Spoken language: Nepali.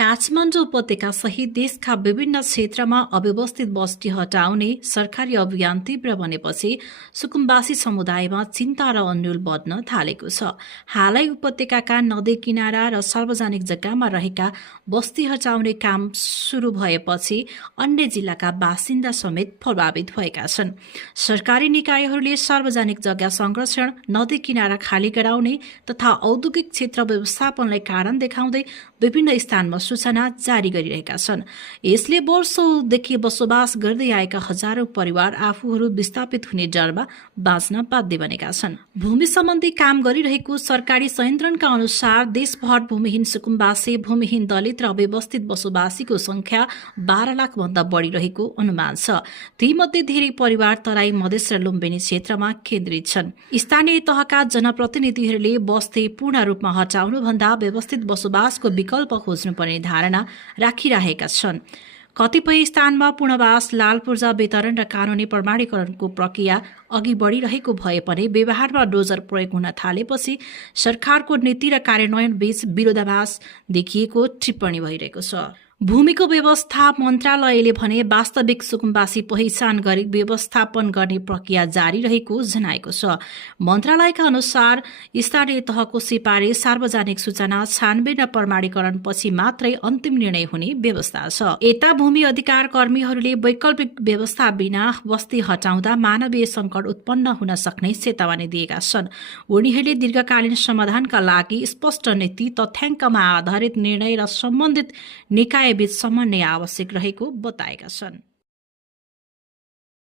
काठमाडौँ उपत्यका सहित देशका विभिन्न क्षेत्रमा अव्यवस्थित बस्ती हटाउने सरकारी अभियान तीव्र बनेपछि सुकुम्बासी समुदायमा चिन्ता र अन्यल बढ्न थालेको छ। हालै उपत्यकाका नदी किनारा र सार्वजनिक जग्गामा रहेका बस्ती हटाउने काम सुरु भएपछि अन्य जिल्लाका बासिन्दा समेत प्रभावित भएका छन्। सरकारी निकायहरूले सार्वजनिक जग्गा संरक्षण, नदी किनारा खाली गराउने तथा औद्योगिक क्षेत्र व्यवस्थापनलाई कारण देखाउँदै विभिन्न स्थानमा सूचना जारी गरिरहेका छन्। यसले वर्षौंदेखि बसोबास गर्दै आएका हजारौं परिवार आफूहरू विस्थापित हुने डरमा बाँच्न बाध्य बनेका छन्। भूमि सम्बन्धी काम गरिरहेको सरकारी संयन्त्रणका अनुसार देशभर भूमिहीन सुकुम्बासी, भूमिहीन दलित र अव्यवस्थित बसोबासीको संख्या 12 लाख भन्दा बढी रहेको अनुमान छ। तीमध्ये धेरै परिवार तराई, मधेस र लुम्बिनी क्षेत्रमा केन्द्रित छन्। स्थानीय तहका जनप्रतिनिधिहरूले बस्ती पूर्ण रूपमा हटाउनुभन्दा व्यवस्थित बसोबासको विकल्प खोज्नुपर्ने धारणा राखिरहेका छन्। कतिपय स्थानमा पुनर्वास, लाल पूर्जा वितरण र कानूनी प्रमाणीकरणको प्रक्रिया अघि बढिरहेको भए पनि व्यवहारमा डोजर प्रयोग हुन थालेपछि सरकारको नीति र कार्यान्वयन बीच विरोधाभास देखिएको टिप्पणी भइरहेको छ। भूमिको व्यवस्था मन्त्रालयले भने वास्तविक सुकुम्बासी पहिचान गरी व्यवस्थापन गर्ने प्रक्रिया जारी रहेको जनाएको छ। मन्त्रालयका अनुसार स्थानीय तहको सिफारिस, सार्वजनिक सूचना, छानबिन र प्रमाणीकरण पछि मात्रै अन्तिम निर्णय हुने व्यवस्था छ। यता भूमि अधिकार कर्मीहरूले वैकल्पिक व्यवस्था बिना बस्ती हटाउँदा मानवीय संकट उत्पन्न हुन सक्ने चेतावनी दिएका छन्। उनीहरूले दीर्घकालीन समाधानका लागि स्पष्ट नीति, तथ्याङ्कमा आधारित निर्णय र सम्बन्धित निकाय बीच समन्वय आवश्यक रहेको बताएका छन्।